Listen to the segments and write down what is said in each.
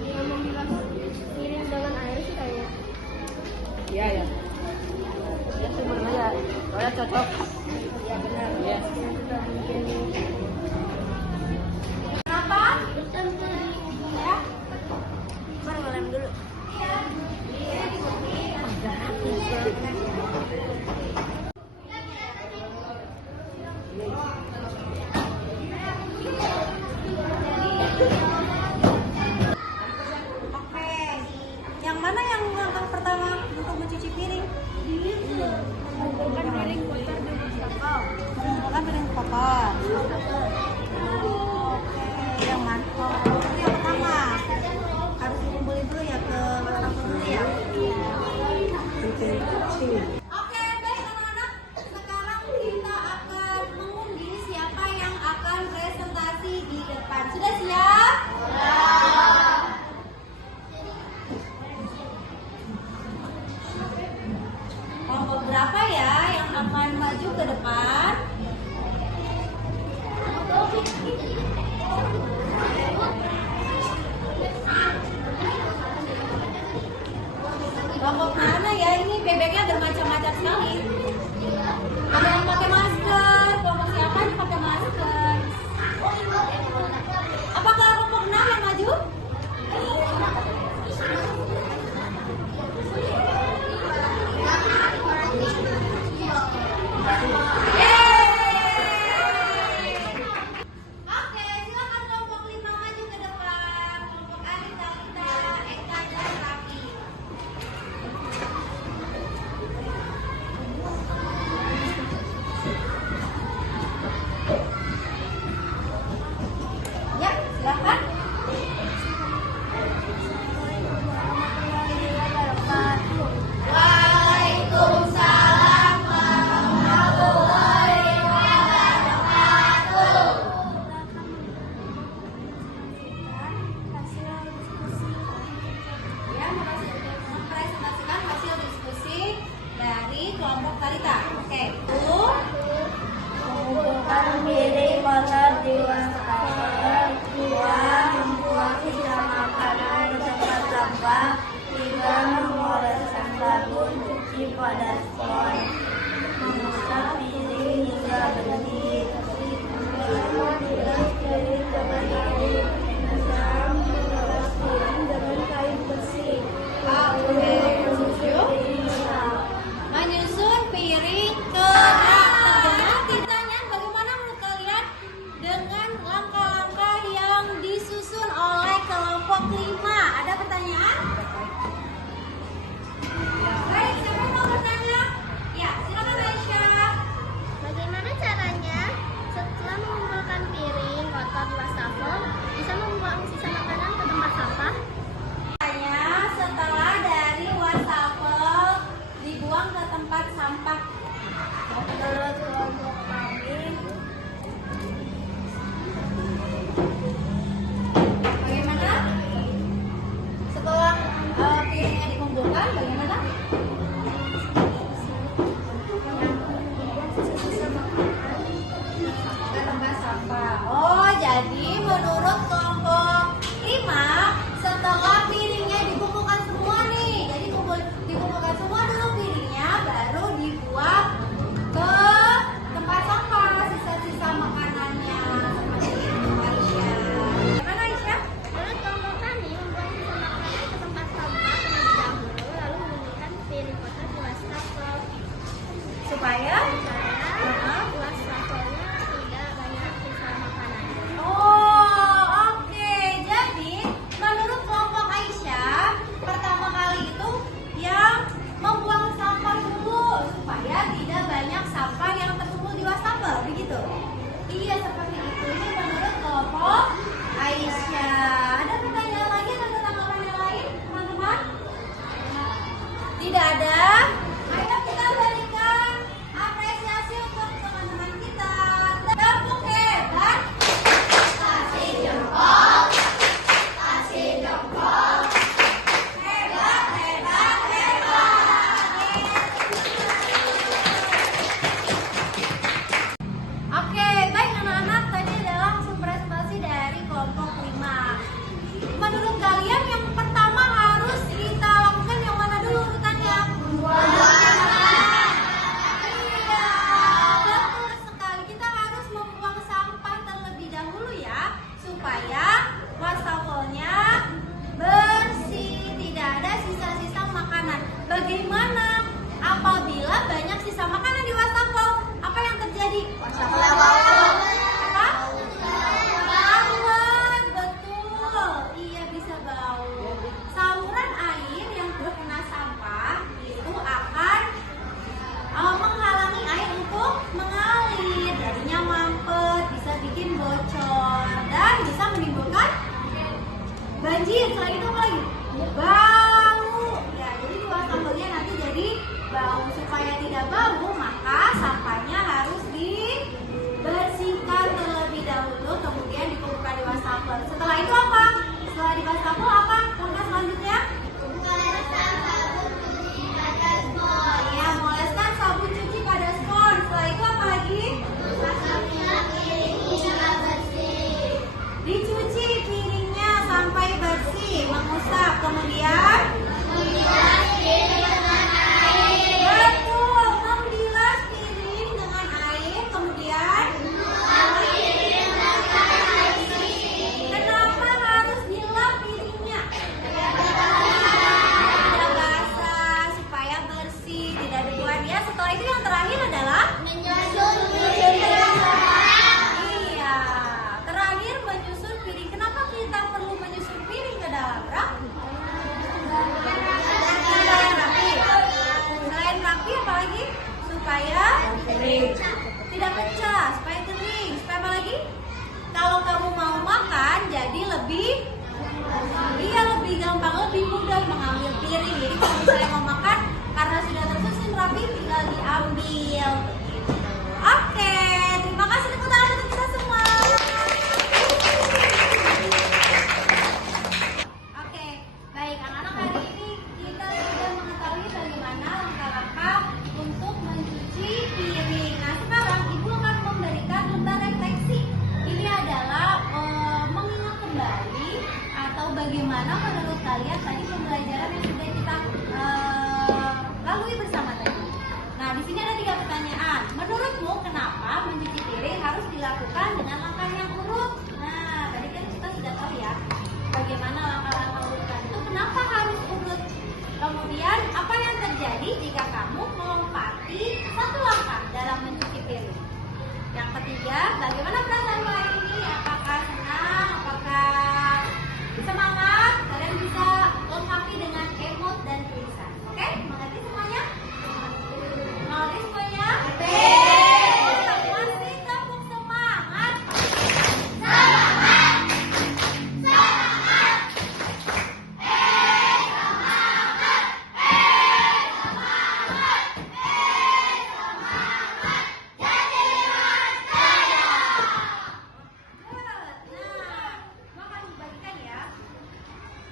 Yang membilas piring dengan air sih kayaknya. Iya ya. Ya sumbernya ya. Soalnya cocok. Ya benar. Ya. Yang kita bikin Kenapa? ya. Mari ngelem dulu. Oke. Yang mana yang langkah pertama untuk mencuci piring? Mengumpulkan piring kotor di wastafel. Mengumpulkan piring kotor. Oke, yang mana? Yang pertama harus dikumpulin dulu ya ke wastafel dulu ya. Oke, baik anak-anak. Sekarang kita akan mengundi siapa yang akan presentasi di depan. Sudah siap? Kelompok berapa ya yang akan maju ke depan? Kelompok mana ya? Ini bebeknya bermacam-macam sekali. Ada yang pakai masker. Kelompok siapa yang pakai masker? Apakah kelompok 6 yang maju? Oke, silakan kelompok 5 maju ke depan. Kelompok Alita, Eka, dan Raffi. Ya, silakan. Waalaikumsalam warahmatullahi wabarakatuh. Ya, mempresentasikan hasil diskusi dari kelompok Talita. Oke, itu Mengumpulkan piring kotor di wastafel. 2. Membuang sisa makanan ke tempat sampah. 3. Mengoleskan sabun cuci pada spons. Mengusap piring hingga bersih. 4. Membilas piring dengan air. 6. mengeras piring dengan kain bersih. Oke, menyusun piring ke rak. Terdengar ditanya bagaimana menurut kalian dengan langkah-langkah yang disusun oleh kelompok 5? Ada pertanyaan? Baik, siapa yang mau bertanya? bagaimana apabila banyak sisa makanan di wastafel? Apa yang terjadi? Wastafel bau. Apa? Bauan, betul. Iya, bisa bau. Saluran air yang terkena sampah itu akan menghalangi air untuk mengalir. Jadinya mampet, bisa bikin bocor dan bisa menimbulkan banjir. Selain itu apa lagi? Bau. Ya, jadi di wastafelnya nanti jadi bau. Supaya tidak bau, maka sampahnya harus dibersihkan terlebih dahulu, kemudian dikumpulkan di wastafel. Setelah itu apa? Setelah di wastafel apa? Langkah selanjutnya? Ya, moleskan sabun cuci pada spons. Setelah itu apa lagi? Dicuci piringnya sampai bersih, mengusap, kemudian betul, membilas piring dengan air, kemudian kenapa harus dilap piringnya? Tidak basah, supaya bersih, tidak debuan ya. Setelah itu yang terakhir adalah iya, terakhir menyusun piring. Kenapa kita perlu menyusun piring ke dalam rak? Supaya rapi. Selain rapi apa lagi? Supaya tidak pecah, supaya kering, supaya apa lagi? Kalau kamu mau makan jadi lebih gampang, lebih mudah mengambil piring. Jadi kalau misalnya mau makan karena sudah tersusun rapi tinggal diambil. Oke, terima kasih tepuk tangan untuk kita semua. Oke, baik anak-anak, hari ini kita sudah mengetahui bagaimana langkah-langkah untuk mencuci piring. Nah, sekarang Ibu akan memberikan lembar refleksi. Ini adalah mengingat kembali atau bagaimana menurut kalian tadi pembelajaran yang sudah kita lalui bersama tadi. Nah, di sini ada 3 pertanyaan. Menurutmu kenapa mencuci piring harus dilakukan dengan langkah yang urut? Nah, tadi kan kita sudah tahu ya bagaimana langkah-langkah urutan itu, kenapa harus urut. Kemudian apa yang terjadi jika kamu melompati satu langkah dalam mencuci piring? Yang ketiga, bagaimana perasaan hari ini? Apakah senang? Apakah semangat? Kalian bisa lengkapi dengan emot dan tulisan. Oke? Mengerti semuanya? Mengerti semuanya? Masih tepuk semangat. Nah, mau kami bagikan ya.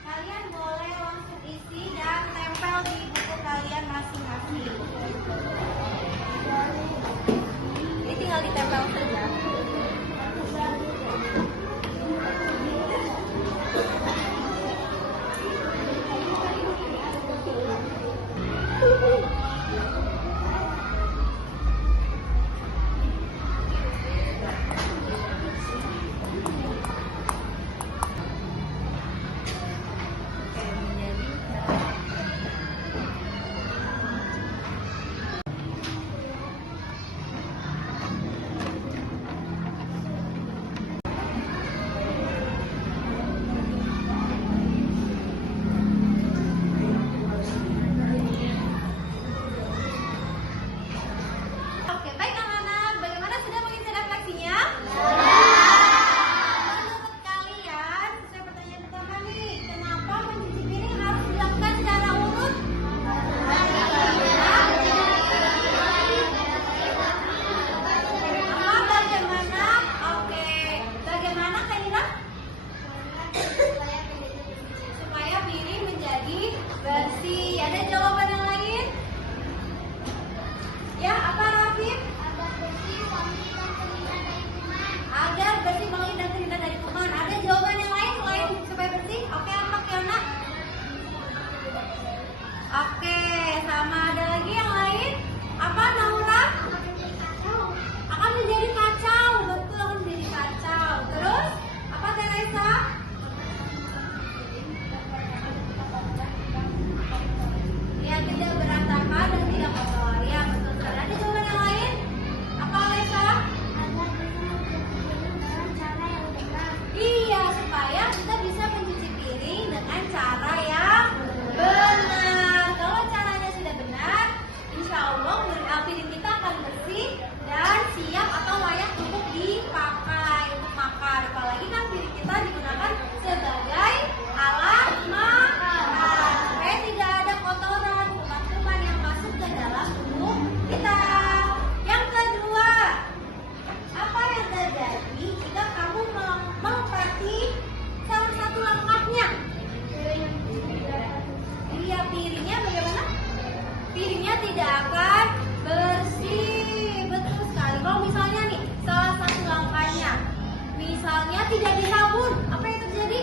Kalian boleh langsung isi dan tempel di buku kalian masing-masing. Ini tinggal ditempel saja. Oke, baik anak-anak, bagaimana sudah mengisi refleksinya? Menurut kalian, sesuai pertanyaan pertama nih, kenapa mencuci piring harus dilakukan secara urut? Bagaimana? Oke, bagaimana Kaira? Supaya piring menjadi bersih. Ada jawaban yang lain? Ya, apa Rafif? Agar bersih, wangi dan terhindar dari kuman. Ada jawaban yang lain selain supaya bersih? Oke, apa Kiana? Oke, sama ada lagi yang lain? Apa Naura? Akan menjadi kacau, betul akan menjadi kacau. Terus, apa Teresa? Ya, kejauhan tidak kotor. Ya, betul sekali. Ada jawaban yang lain? Apa, Alesa? Iya, supaya kita bisa mencuci piring dengan cara yang benar. Kalau caranya sudah benar, insya Allah piring kita akan bersih dan siap atau layak untuk dipakai untuk makan. Apalagi kan piring kita digunakan sebagai alat makan, supaya tidak ada kotoran, kuman-kuman yang masuk ke dalam tubuh kita. Yang kedua, apa yang terjadi jika kamu melewati salah satu langkahnya? Iya, piringnya bagaimana? Piringnya tidak akan bersih. Betul sekali. Kalau misalnya nih, salah satu langkahnya, misalnya tidak disabun, apa yang terjadi?